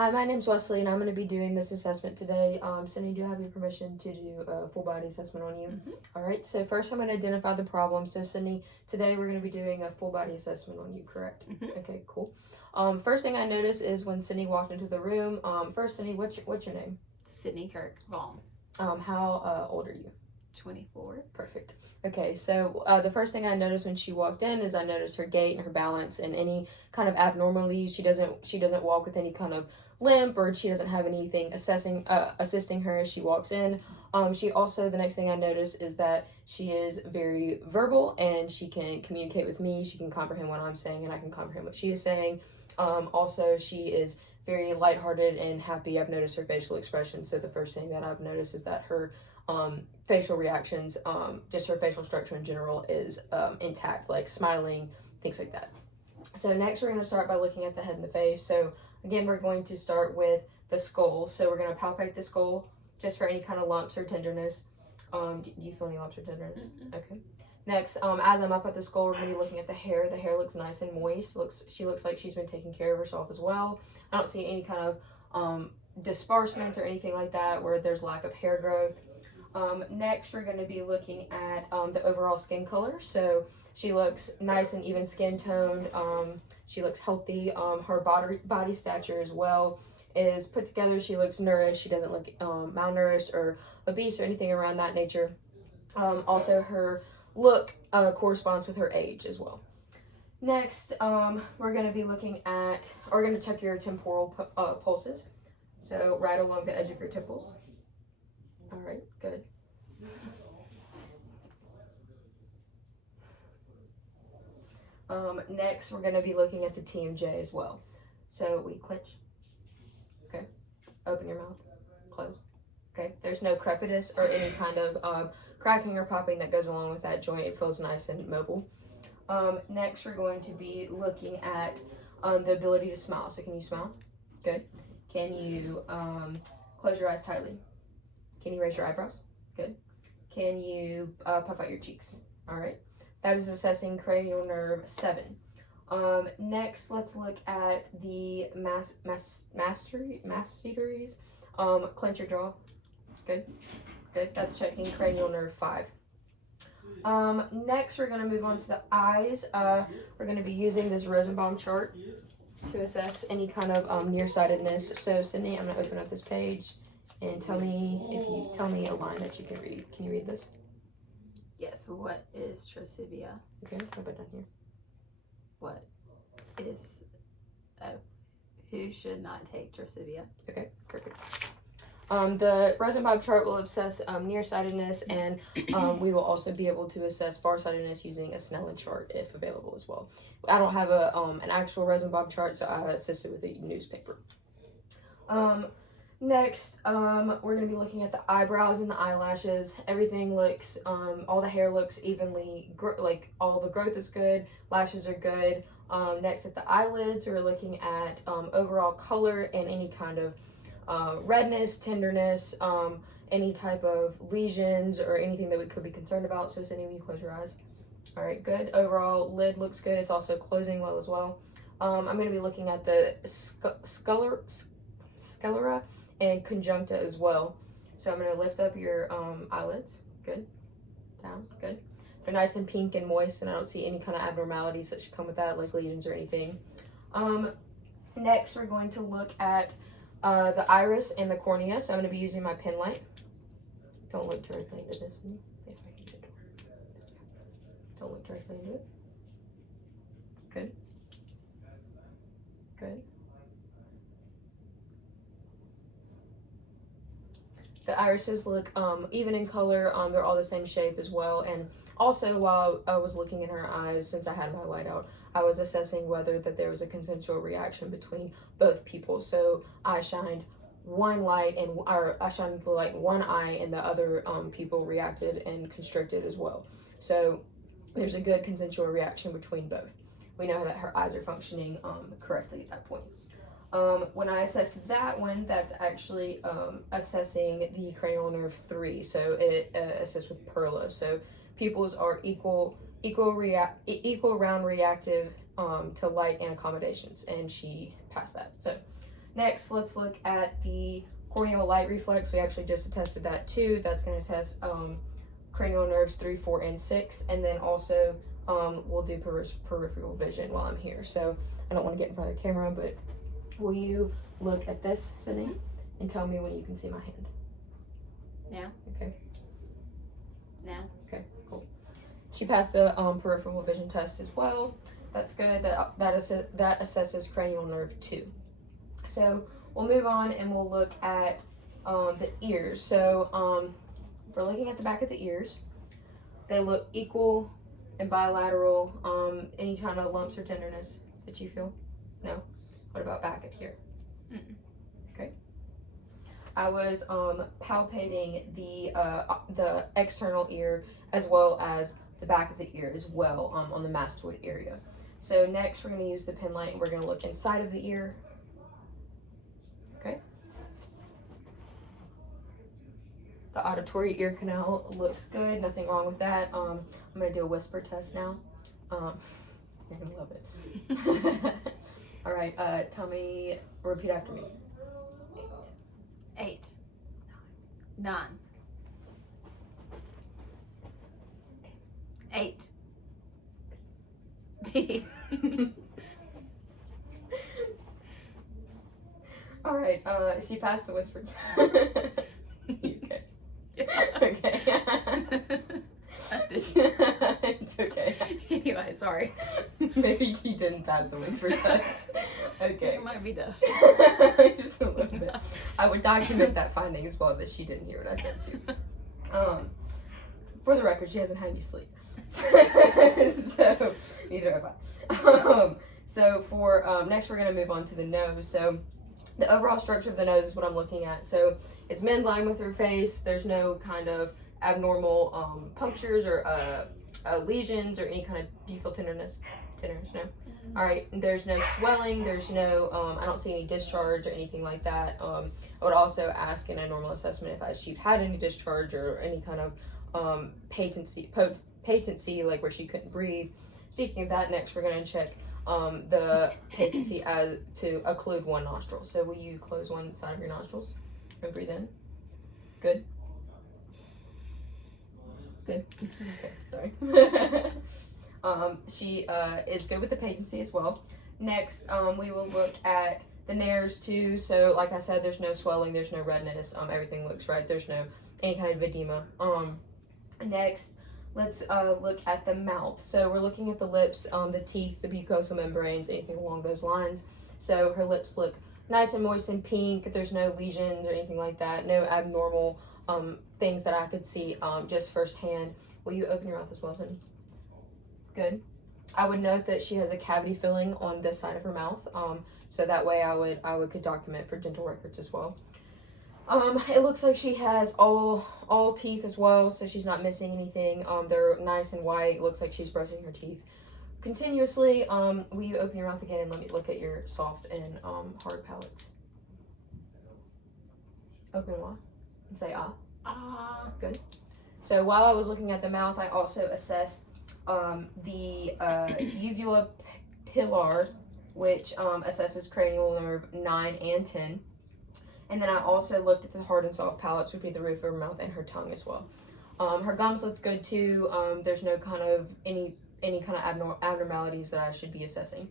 Hi, my name's Wesley, and I'm going to be doing this assessment today. Cindy, do I have your permission to do a full body assessment on you? All right, so first I'm going to identify the problem. So, Cindy, today we're going to be doing a full body assessment on you, correct? Okay, cool. First thing I noticed is when Cindy walked into the room, first, Cindy, what's your name? Sydney Kirk Vaughn. How old are you? 24. Perfect. Okay, so the first thing I noticed when she walked in is I noticed her gait and her balance and any kind of abnormality. She doesn't walk with any kind of limp, or she doesn't have anything assisting her as she walks in. She also, the next thing I noticed is that she is very verbal and she can communicate with me. She can comprehend what I'm saying and I can comprehend what she is saying. Also, she is very lighthearted and happy. I've noticed her facial expression. So the first thing that I've noticed is that her facial reactions, just her facial structure in general is intact, like smiling, things like that. So next we're going to start by looking at the head and the face. So again, we're going to start with the skull. So we're going to palpate the skull just for any kind of lumps or tenderness. Do you feel any lumps or tenderness? Mm-hmm. Okay. Next, as I'm up at the skull, we're going to be looking at the hair. The hair looks nice and moist. She looks like she's been taking care of herself as well. I don't see any kind of disbursements or anything like that where there's lack of hair growth. Next, we're going to be looking at the overall skin color. So she looks nice and even skin toned. She looks healthy. Her body stature as well is put together. She looks nourished. She doesn't look malnourished or obese or anything around that nature. Also, her look corresponds with her age as well. Next, we're going to be looking at, or we're going to check your temporal pulses. So right along the edge of your temples. All right, good. Next, we're going to be looking at the TMJ as well. So we clench. Okay. Open your mouth. Close. Okay. There's no crepitus or any kind of cracking or popping that goes along with that joint. It feels nice and mobile. Next, we're going to be looking at the ability to smile. So can you smile? Good. Can you close your eyes tightly? Can you raise your eyebrows? Good. Can you puff out your cheeks? All right. That is assessing cranial nerve 7. Next, let's look at the masseteres. Clench your jaw. Good. Good. That's checking cranial nerve 5. Next, we're going to move on to the eyes. We're going to be using this Rosenbaum chart to assess any kind of nearsightedness. So, Sydney, I'm going to open up this page. And tell me if you tell me a line that you can read. Can you read this? Yes. What is Tracivia? Okay, I'll put it down here. What is who should not take Tracivia? Okay, perfect. The Rosenbaum chart will assess nearsightedness, and we will also be able to assess farsightedness using a Snellen chart if available as well. I don't have an actual Rosenbaum chart, so I assisted with a newspaper. Next, we're going to be looking at the eyebrows and the eyelashes. Everything looks, all the hair looks evenly, like all the growth is good, lashes are good. Next, at the eyelids, we're looking at overall color and any kind of redness, tenderness, any type of lesions or anything that we could be concerned about. So, Cindy, will you close your eyes? All right, good. Overall, lid looks good. It's also closing well as well. I'm going to be looking at the sclera and conjuncta as well. So I'm going to lift up your eyelids. Good. Down. Good. They're nice and pink and moist, and I don't see any kind of abnormalities that should come with that, like lesions or anything. Next, we're going to look at the iris and the cornea. So I'm going to be using my pen light. Don't look directly into this. Don't look directly into it. Good. Good. The irises look even in color. They're all the same shape as well. And also, while I was looking in her eyes, since I had my light out, I was assessing whether that there was a consensual reaction between both people. So I shined one light, I shined the light in one eye, and the other people reacted and constricted as well. So there's a good consensual reaction between both. We know that her eyes are functioning correctly at that point. When I assess that one, that's actually assessing the cranial nerve 3. So it assists with Perla. So pupils are equal round reactive to light and accommodations, and she passed that. So Next, let's look at the corneal light reflex. We actually just tested that too. That's going to test cranial nerves 3, 4, and 6. And then also we'll do peripheral vision while I'm here. So I don't want to get in front of the camera, but will you look at this, Sydney, and tell me when you can see my hand? Now. Okay. Now. Okay, cool. She passed the peripheral vision test as well. That's good. That assesses cranial nerve 2. So we'll move on and we'll look at the ears. So if we're looking at the back of the ears, they look equal and bilateral. Any kind of lumps or tenderness that you feel? No? What about back up here? Mm-mm. Okay. I was palpating the external ear as well as the back of the ear as well on the mastoid area. So next we're going to use the pen light and we're going to look inside of the ear. Okay. The auditory ear canal looks good, nothing wrong with that. I'm going to do a whisper test now. You're going to love it. All right, tell me, repeat after me. 8. 9. 8. B. All right, she passed the whisper. Okay. Okay. It's okay. Anyway, sorry. Maybe she didn't pass the whisper test. Okay. You might be deaf. Just a little bit. I would document that finding as well, that she didn't hear what I said too. For the record, she hasn't had any sleep. So neither have I. So for next, we're gonna move on to the nose. So the overall structure of the nose is what I'm looking at. So it's midline with her face. There's no kind of abnormal punctures or lesions or any kind of default tenderness. No. All right. There's no swelling. There's no. I don't see any discharge or anything like that. I would also ask in a normal assessment if she had any discharge or any kind of patency, like where she couldn't breathe. Speaking of that, next we're going to check the patency as to occlude one nostril. So will you close one side of your nostrils and breathe in? Good. Good. Okay, sorry. She is good with the patency as well. Next, we will look at the nares too. So like I said, there's no swelling, there's no redness, everything looks right. There's no any kind of edema. Next, let's look at the mouth. So we're looking at the lips, the teeth, the mucosal membranes, anything along those lines. So her lips look nice and moist and pink. There's no lesions or anything like that. No abnormal things that I could see just firsthand. Will you open your mouth as well, Cindy? Good. I would note that she has a cavity filling on this side of her mouth. So that way I could document for dental records as well. It looks like she has all teeth as well, so she's not missing anything. They're nice and white. It looks like she's brushing her teeth continuously. Will you open your mouth again and let me look at your soft and hard palates? Open wide and say ah. Ah. Good. So while I was looking at the mouth, I also assessed the uvula pilar, which assesses cranial nerve 9 and 10. And then I also looked at the hard and soft palates, which would be the roof of her mouth and her tongue as well. Her gums looked good too. There's no kind of any kind of abnormalities that I should be assessing.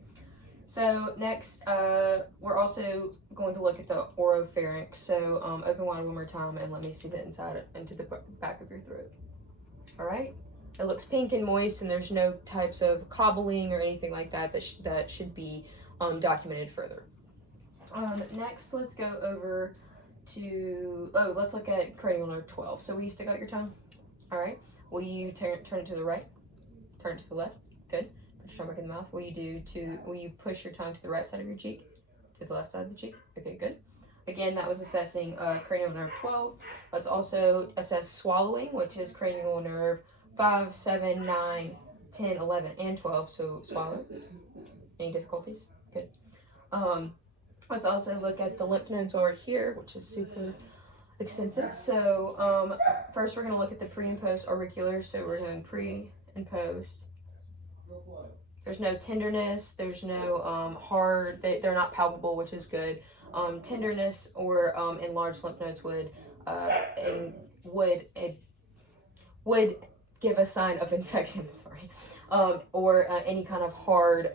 So next, we're also going to look at the oropharynx. So open wide one more time and let me see the inside into the back of your throat. All right. It looks pink and moist, and there's no types of cobbling or anything like that that should be documented further. Next, let's go over to, let's look at cranial nerve 12. So will you stick out your tongue? All right. Will you turn it to the right? Turn it to the left? Good. Put your tongue back in the mouth. Will you push your tongue to the right side of your cheek? To the left side of the cheek? Okay, good. Again, that was assessing cranial nerve 12. Let's also assess swallowing, which is cranial nerve 5, 7, 9, 10, 11, and 12. So swallow. Any difficulties? Good. Let's also look at the lymph nodes over here, which is super extensive. So first we're going to look at the pre and post auriculars. So we're doing pre and post There's no tenderness. There's no hard. They're not palpable, which is good. Tenderness or enlarged lymph nodes would give a sign of infection. Sorry, or any kind of hard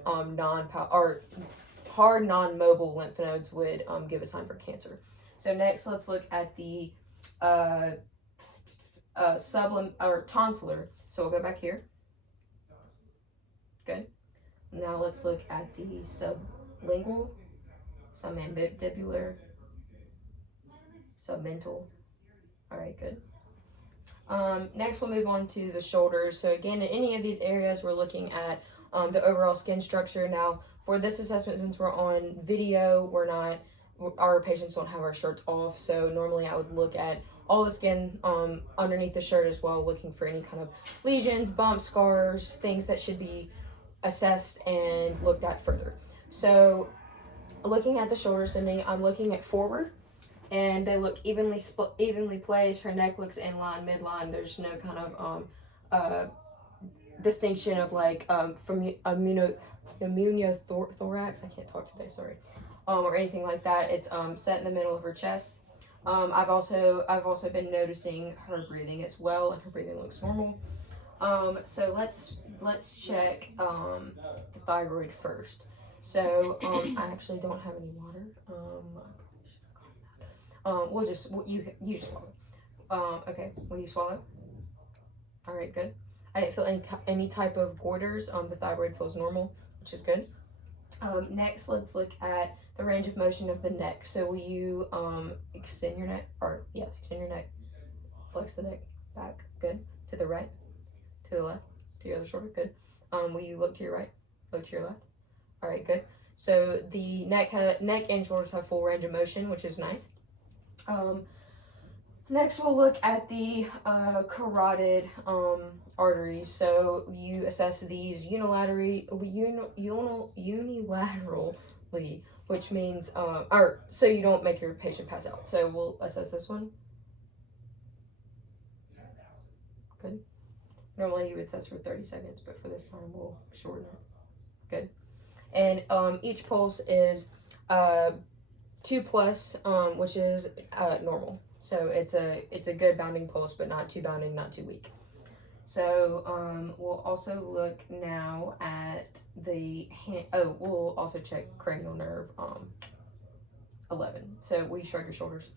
hard non-mobile lymph nodes would give a sign for cancer. So next, let's look at the or tonsillar. So we'll go back here. Good. Now let's look at the sublingual, submandibular, submental. All right, good. Next, we'll move on to the shoulders. So again, in any of these areas, we're looking at the overall skin structure. Now, for this assessment, since we're on video, our patients don't have our shirts off. So normally I would look at all the skin underneath the shirt as well, looking for any kind of lesions, bumps, scars, things that should be assessed and looked at further. So looking at the shoulder Sydney, I'm looking at forward, and they look evenly placed. Her neck looks in line, midline. There's no kind of distinction of like from immunothorax. I can't talk today, sorry. Or anything like that. It's set in the middle of her chest. I've also been noticing her breathing as well, and her breathing looks normal. So let's check the thyroid first. So I actually don't have any water. You just swallow. Okay, will you swallow? All right, good. I didn't feel any type of goiters. The thyroid feels normal, which is good. Next, let's look at the range of motion of the neck. So will you extend your neck, extend your neck, flex the neck back, good, to the right, to the left, to your other shoulder, good. Will you look to your right, look to your left? All right, good. So the neck and shoulders have full range of motion, which is nice. Next, we'll look at the carotid arteries. So you assess these unilaterally, which means, so you don't make your patient pass out. So we'll assess this one. Good. Normally you would assess for 30 seconds, but for this time we'll shorten it. Good. And each pulse is 2+, which is normal. So it's a good bounding pulse, but not too bounding, not too weak. So we'll also look now at the hand. Oh, we'll also check cranial nerve 11. So will you shrug your shoulders?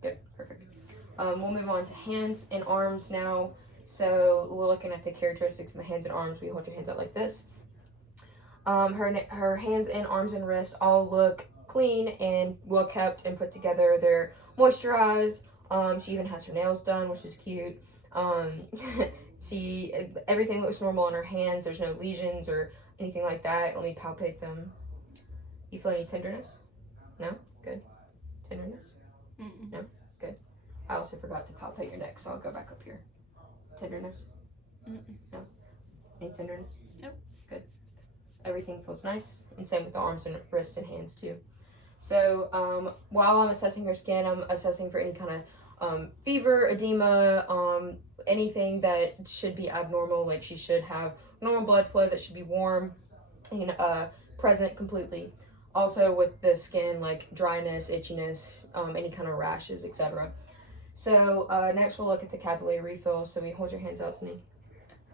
Good, perfect. We'll move on to hands and arms now. So we're looking at the characteristics of the hands and arms. We hold your hands out like this. Her hands and arms and wrists all look clean and well kept and put together. They're moisturized. She even has her nails done, which is cute. Everything looks normal on her hands. There's no lesions or anything like that. Let me palpate them. You feel any tenderness? No? Good. Tenderness? Mm-mm. No? Good. I also forgot to palpate your neck, so I'll go back up here. Tenderness? Mm-mm. No? Any tenderness? Nope. Good. Everything feels nice, and same with the arms and wrists and hands too. So while I'm assessing her skin, I'm assessing for any kind of fever, edema, anything that should be abnormal. Like she should have normal blood flow that should be warm and present completely. Also with the skin, like dryness, itchiness, any kind of rashes, etc. So next we'll look at the capillary refill. So we hold your hands out, Sydney,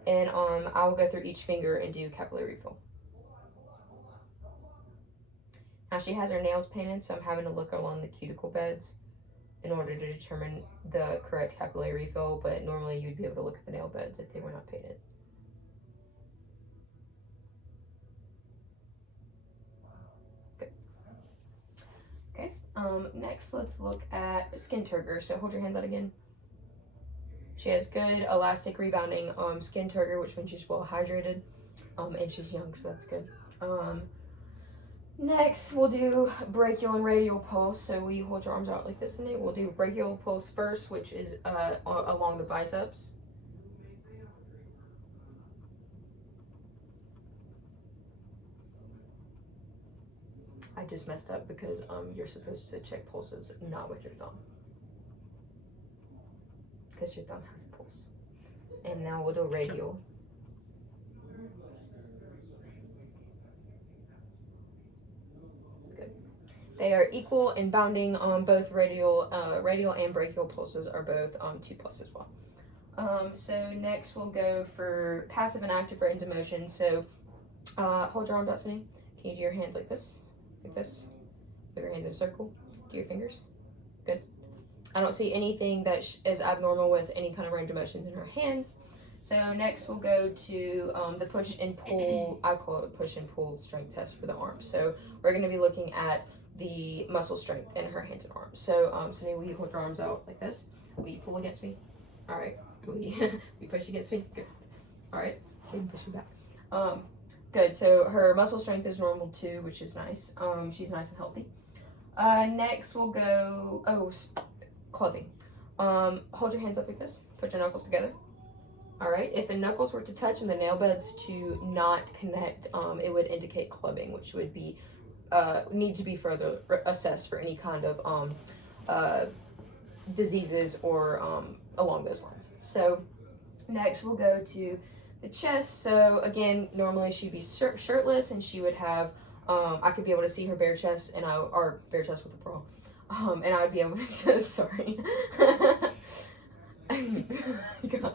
and I will go through each finger and do capillary refill. Now she has her nails painted, so I'm having to look along the cuticle beds in order to determine the correct capillary refill, but normally you'd be able to look at the nail beds if they were not painted. Good. Okay, next let's look at skin turgor. So hold your hands out again. She has good elastic rebounding skin turgor, which means she's well hydrated, and she's young, so that's good. Next, we'll do brachial and radial pulse. So we hold your arms out like this, and we'll do brachial pulse first, which is along the biceps. I just messed up because you're supposed to check pulses not with your thumb, because your thumb has a pulse. And now we'll do radial. They are equal and bounding on both radial and brachial pulses are both 2 plus as well. So next we'll go for passive and active range of motion. So hold your arm, Destiny. Can you do your hands like this? Like this? Put your hands in a circle. Do your fingers. Good. I don't see anything that is abnormal with any kind of range of motions in her hands. So next we'll go to the push and pull. I call it a push and pull strength test for the arm. So we're going to be looking at the muscle strength in her hands and arms. So Sunny, will you hold your arms out like this? Will you pull against me? All right. Will you push against me? Good. All right. So you can push me back. Good. So her muscle strength is normal too, which is nice. She's nice and healthy. Next we'll go clubbing. Hold your hands up like this. Put your knuckles together. All right. If the knuckles were to touch and the nail beds to not connect, it would indicate clubbing, which would be need to be further assessed for any kind of diseases or along those lines. So next we'll go to the chest. So again, normally she'd be shirtless and she would have I could be able to see her bare chest or bare chest with a bra. And I'd be able to sorry. God.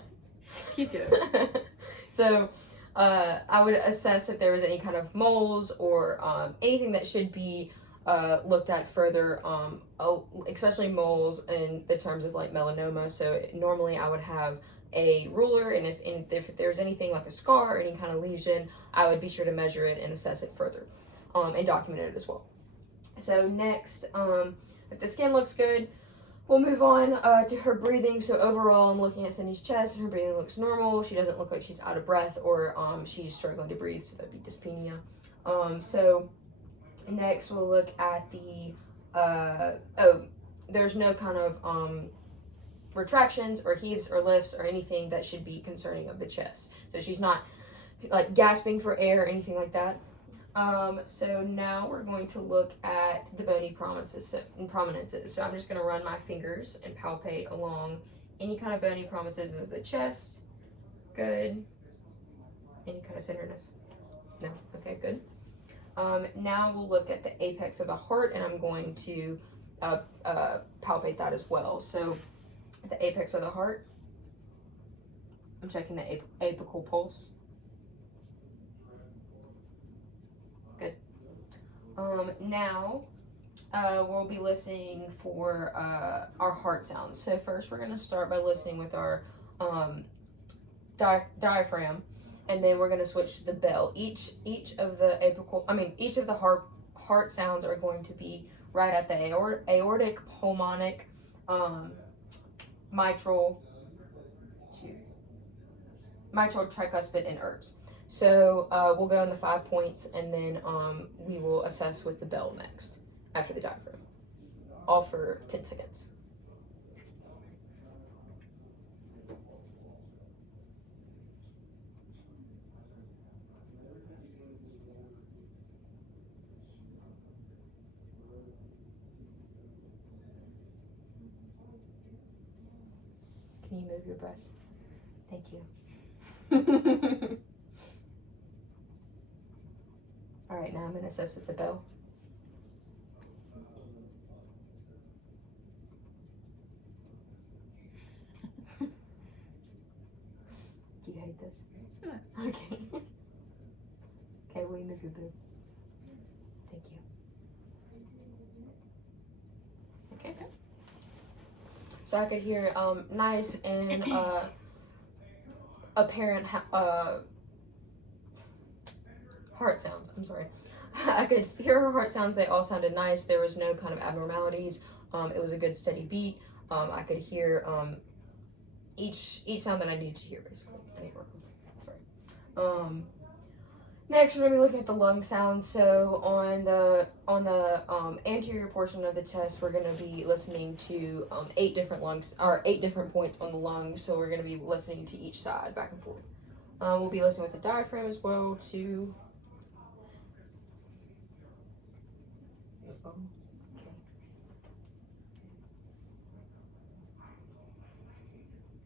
Keep going. So I would assess if there was any kind of moles or anything that should be looked at further, especially moles in the terms of like melanoma. So normally I would have a ruler, and if there's anything like a scar or any kind of lesion, I would be sure to measure it and assess it further, and document it as well. So next, if the skin looks good, we'll move on to her breathing. So overall, I'm looking at Cindy's chest, and her breathing looks normal. She doesn't look like she's out of breath or she's struggling to breathe, so that'd be dyspnea. So next, we'll look at the, there's no kind of retractions or heaves or lifts or anything that should be concerning of the chest. So she's not like gasping for air or anything like that. So now we're going to look at the bony prominences. So I'm just going to run my fingers and palpate along any kind of bony prominences of the chest. Good. Any kind of tenderness? No? Okay, good. Now we'll look at the apex of the heart, and I'm going to palpate that as well. So the apex of the heart, I'm checking the apical pulse. Good. Now we'll be listening for our heart sounds. So first we're going to start by listening with our diaphragm, and then we're going to switch to the bell. Each of the heart sounds are going to be right at the aortic, pulmonic, mitral, tricuspid, and herbs. So we'll go in the 5 points, and then we will assess with the bell next after the diaphragm. All for 10 seconds. Can you move your breast? Thank you. All right, now I'm going to assess with the bell. Do you hate this? Sure. Okay. Okay, will you move your boob? Thank you. Okay. So I could hear nice and apparent heart sounds. I'm sorry. I could hear her heart sounds. They all sounded nice. There was no kind of abnormalities. It was a good steady beat. I could hear each sound that I needed to hear, basically. I need to work on that. Sorry. Next, we're going to be looking at the lung sound. So on the anterior portion of the chest, we're going to be listening to 8 different points on the lungs. So we're going to be listening to each side, back and forth. We'll be listening with the diaphragm as well too. Okay.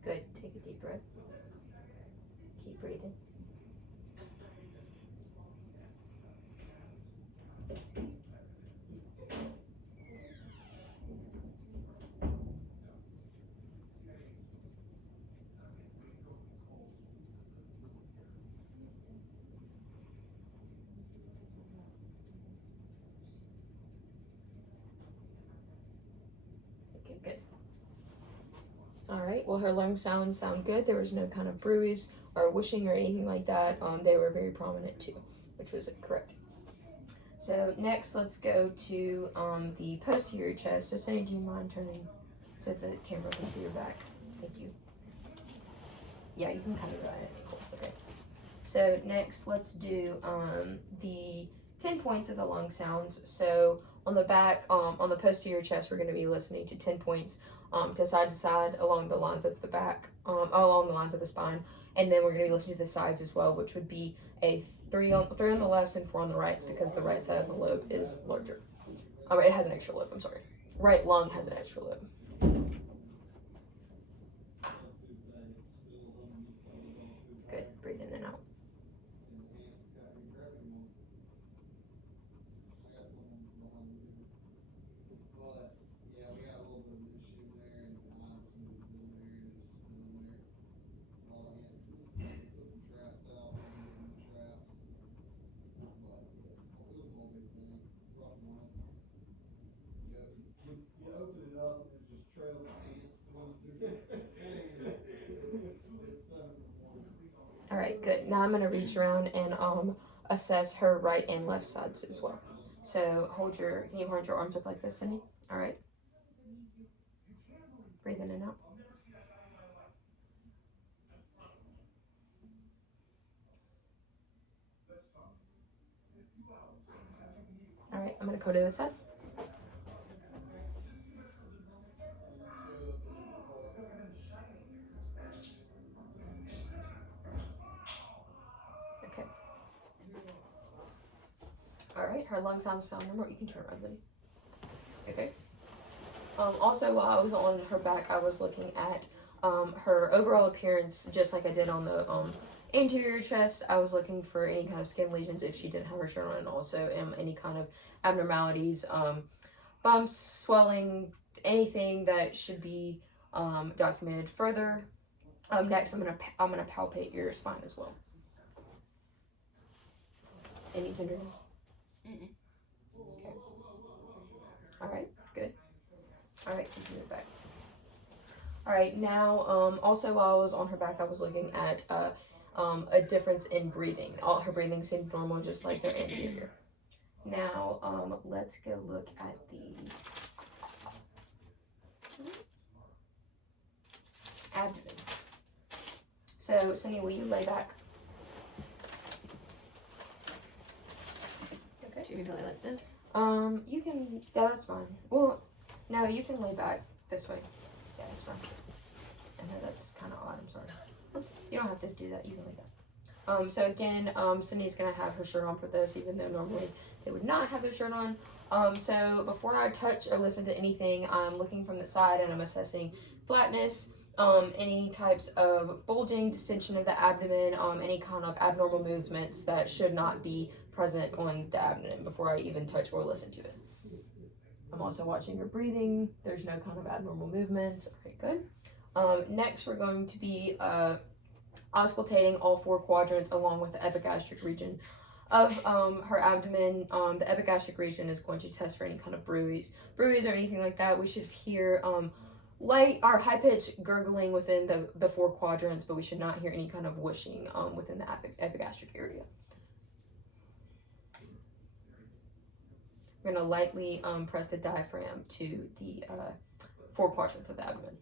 Good. Take a deep breath. Keep breathing. All right. Well, her lung sound good. There was no kind of bruise or whooshing or anything like that. They were very prominent too, which was correct. So next, let's go to the posterior chest. So Sunny, do you mind turning so that the camera can see your back? Thank you. Yeah, you can kind of go at it. Cool. Okay. So next, let's do the 10 points of the lung sounds. So on the back, on the posterior chest, we're going to be listening to 10 points to side along the lines of the back, along the lines of the spine. And then we're going to be listening to the sides as well, which would be a three on the left and 4 on the right, because the right side of the lobe is larger. It has an extra lobe, I'm sorry. Right lung has an extra lobe. Good, breathe in and out. All right, good. Now I'm gonna reach around and assess her right and left sides as well. So can you hold your arms up like this, Cindy? All right. Breathe in and out. All right, I'm gonna go to the side. Okay. All right, her lung sounds normal. You can turn around, Cindy. Okay. Also, while I was on her back, I was looking at her overall appearance, just like I did on the anterior chest. I was looking for any kind of skin lesions if she didn't have her shirt on, and also any kind of abnormalities, bumps, swelling, anything that should be documented further. Next, I'm gonna palpate your spine as well. Any tenderness? Mm-mm. Okay. All right. Good. All right. Continue it back. All right. Now, also while I was on her back, I was looking at a difference in breathing. All her breathing seemed normal, just like the anterior. Now, let's go look at the abdomen. So, Sunny, will you lay back? Okay. Do you need to lay like this? You can, yeah, that's fine. Well, no, you can lay back this way. Yeah, that's fine. I know that's kind of odd, I'm sorry. You don't have to do that, you can lay back. So again, Cindy's gonna have her shirt on for this, even though normally they would not have their shirt on. So before I touch or listen to anything, I'm looking from the side and I'm assessing flatness, any types of bulging, distension of the abdomen, any kind of abnormal movements that should not be present on the abdomen before I even touch or listen to it. I'm also watching your breathing. There's no kind of abnormal movements. Okay, good. Next, we're going to be auscultating all 4 quadrants along with the epigastric region of her abdomen. The epigastric region is going to test for any kind of bruise or anything like that. We should hear light or high-pitched gurgling within the 4 quadrants, but we should not hear any kind of whooshing within the epigastric area. We're going to lightly press the diaphragm to the 4 quadrants of the abdomen.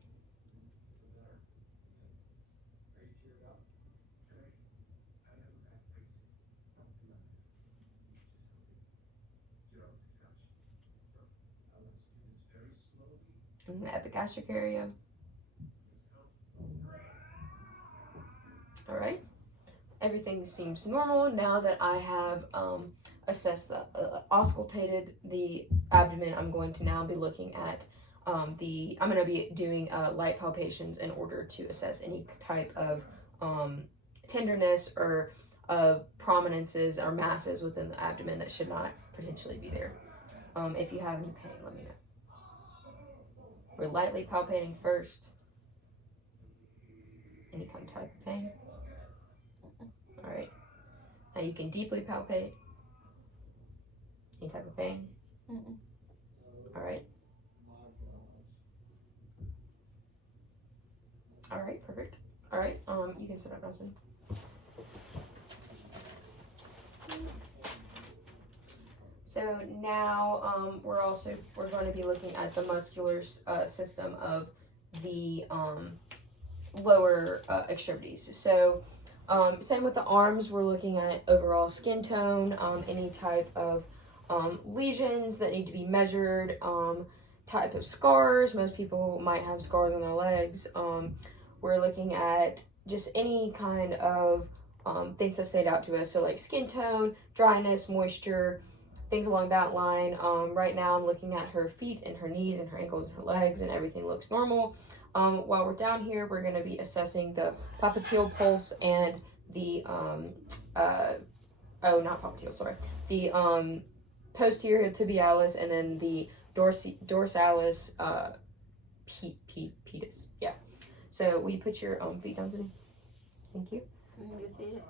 In the epigastric area. All right. Everything seems normal. Now that I have assessed auscultated the abdomen, I'm going to now be looking at I'm going to be doing light palpations in order to assess any type of tenderness or prominences or masses within the abdomen that should not potentially be there. If you have any pain, let me know. We're lightly palpating first. Any kind of type of pain? All right. Now you can deeply palpate. Any type of pain? Mm-mm. All right. All right, perfect. All right, you can sit up, Nelson. So now we're going to be looking at the muscular system of the lower extremities. So same with the arms, we're looking at overall skin tone, any type of lesions that need to be measured, type of scars. Most people might have scars on their legs. We're looking at just any kind of things that stand out to us. So like skin tone, dryness, moisture, things along that line. Right now I'm looking at her feet and her knees and her ankles and her legs, and everything looks normal. While we're down here, we're going to be assessing the popliteal pulse and the the posterior tibialis, and then the dorsalis pedis. Yeah. So will you put your feet down, Sydney? Thank you. You see it?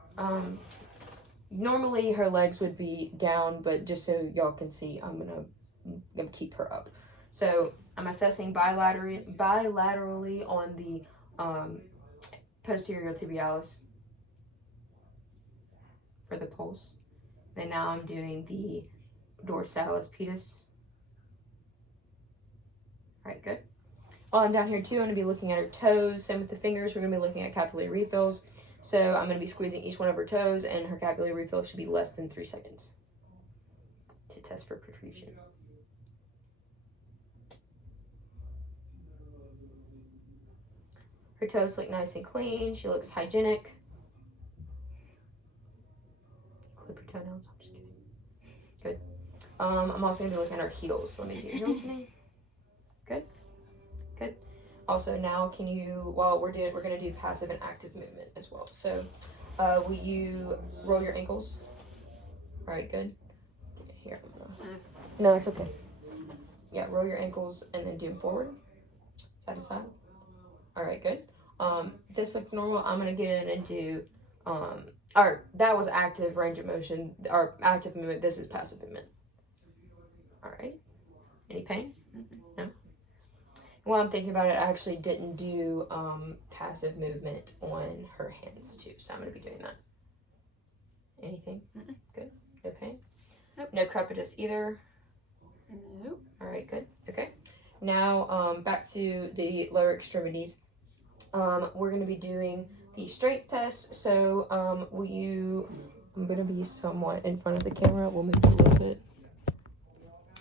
Normally her legs would be down, but just so y'all can see, I'm gonna keep her up. So I'm assessing bilaterally on the posterior tibialis for the pulse. Then now I'm doing the dorsalis pedis. All right, good. While I'm down here too, I'm gonna be looking at her toes. Same with the fingers, we're gonna be looking at capillary refills. So I'm going to be squeezing each one of her toes, and her capillary refill should be less than 3 seconds to test for protrusion. Her toes look nice and clean. She looks hygienic. Clip her toenails. I'm just kidding. Good. I'm also going to be looking at her heels. So let me see your heels for me. Good. Good. Also, now can you, while we're going to do passive and active movement as well. So, will you roll your ankles? All right, good. Here. No, it's okay. Yeah, roll your ankles and then do them forward, side to side. All right, good. This looks normal. I'm going to get in and do, that was active range of motion, or active movement. This is passive movement. All right. Any pain? No? While I'm thinking about it, I actually didn't do passive movement on her hands too, so I'm going to be doing that. Anything? Good. No pain? Nope. No crepitus either? Nope. All right, good. Okay. Now back to the lower extremities. We're going to be doing the strength test. So I'm going to be somewhat in front of the camera. We'll move a little bit.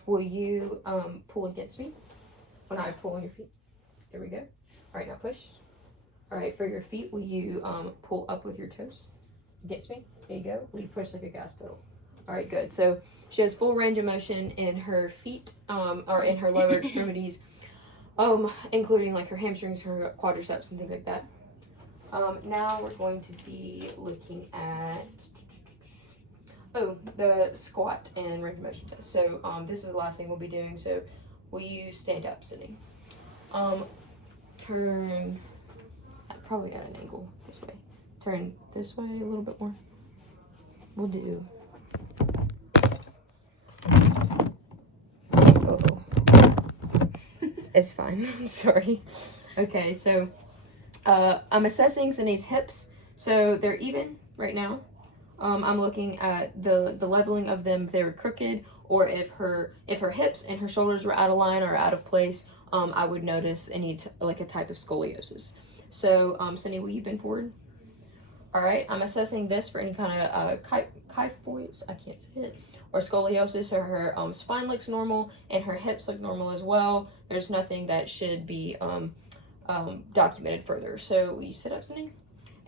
Will you pull against me? When I pull on your feet. There we go. All right, now push. All right, for your feet, will you pull up with your toes against me? There you go. Will you push like a gas pedal? All right, good. So she has full range of motion in her feet, or in her lower extremities, including like her hamstrings, her quadriceps, and things like that. Now we're going to be looking at the squat and range of motion test. So this is the last thing we'll be doing. So will you stand up, Sydney? Turn probably at an angle this way. Turn this way a little bit more. We'll do. Uh-oh. It's fine. Sorry. Okay, so I'm assessing Sydney's hips. So they're even right now. I'm looking at the leveling of them, if they were crooked, or if her hips and her shoulders were out of line or out of place. I would notice any like a type of scoliosis. So Cindy, will you bend forward? All right, I'm assessing this for any kind of kyphosis, I can't say it, or scoliosis. So her spine looks normal and her hips look normal as well. There's nothing that should be documented further. So will you sit up, Cindy?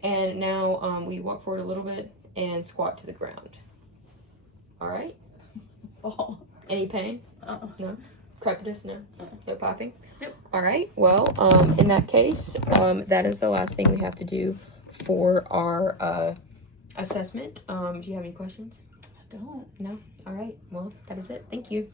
And now will you walk forward a little bit and squat to the ground? All right. Oh. Any pain? No. Crepitus? No. No popping? Nope. All right. Well, in that case, that is the last thing we have to do for our assessment. Do you have any questions? I don't. No? All right. Well, that is it. Thank you.